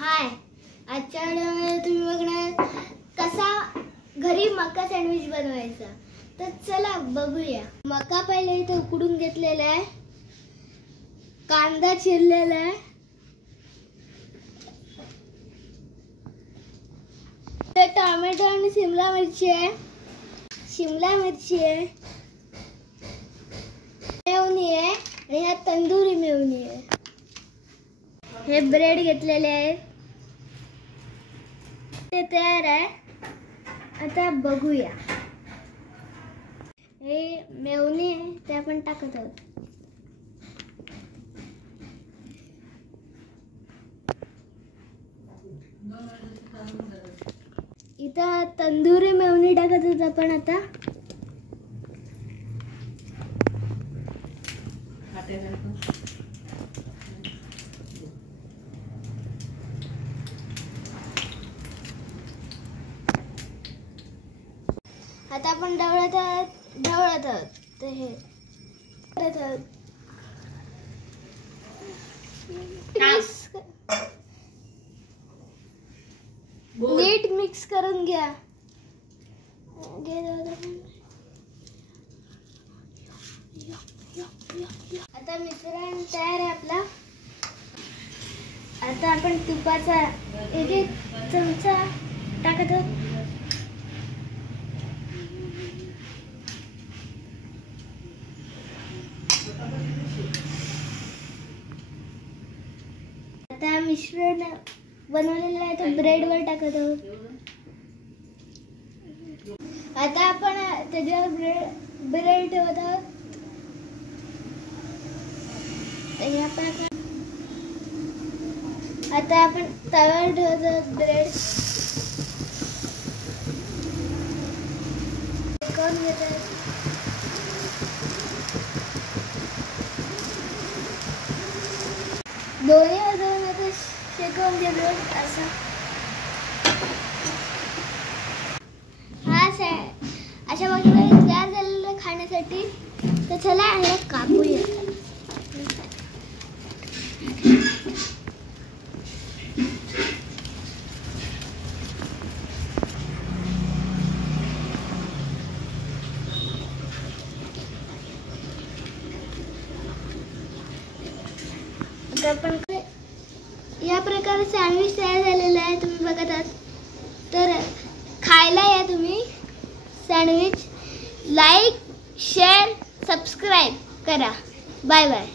हाय, आजच्या व्हिडिओमध्ये तुम्ही बघणार कसा घरी मका सँडविच बनवायचा। तर चला बघूया। मका पहिले इथे उकडून घेतलेला आहे, कांदा चिरलेला आहे, ते टोमॅटो आणि शिमला मिरची आहे, मेवणी आहे आणि हा तंदुरी मेवणी आहे। हे ब्रेड घेतलेले आहेत, ते तयार आहे। आता बघूया, हे मेवणी आहे ते आपण टाकत आहोत। इथं तंदुरी मेवणी टाकत आहोत आपण। आता आपण ढवळत आहोत ते हे करत आहोत। नीट मिक्स करून घ्या। आता मिश्रण तयार आहे आपला। आता आपण तुपाचा एक चमचा टाकत आहोत। आता मिश्रण बनवलेलं आहे ते ब्रेडवर टाकत आहोत। आता आपण त्याच्यावर ब्रेड ठेवत आहोत। आता आपण तव्यावर ठेवत आहोत ब्रेड। शेकून घेत आहोत। दोन्ही बाजूने आता शेकून घेतो असं। अशा बाजूला तयार झालेलं खाण्यासाठी। तर चला याला कापूया। आपण या प्रकारे सँडविच तयार झालेला आहे, तुम्ही बघत आहात। तर खायला या तुम्ही सँडविच। लाईक, शेअर, सबस्क्राईब करा। Bye bye.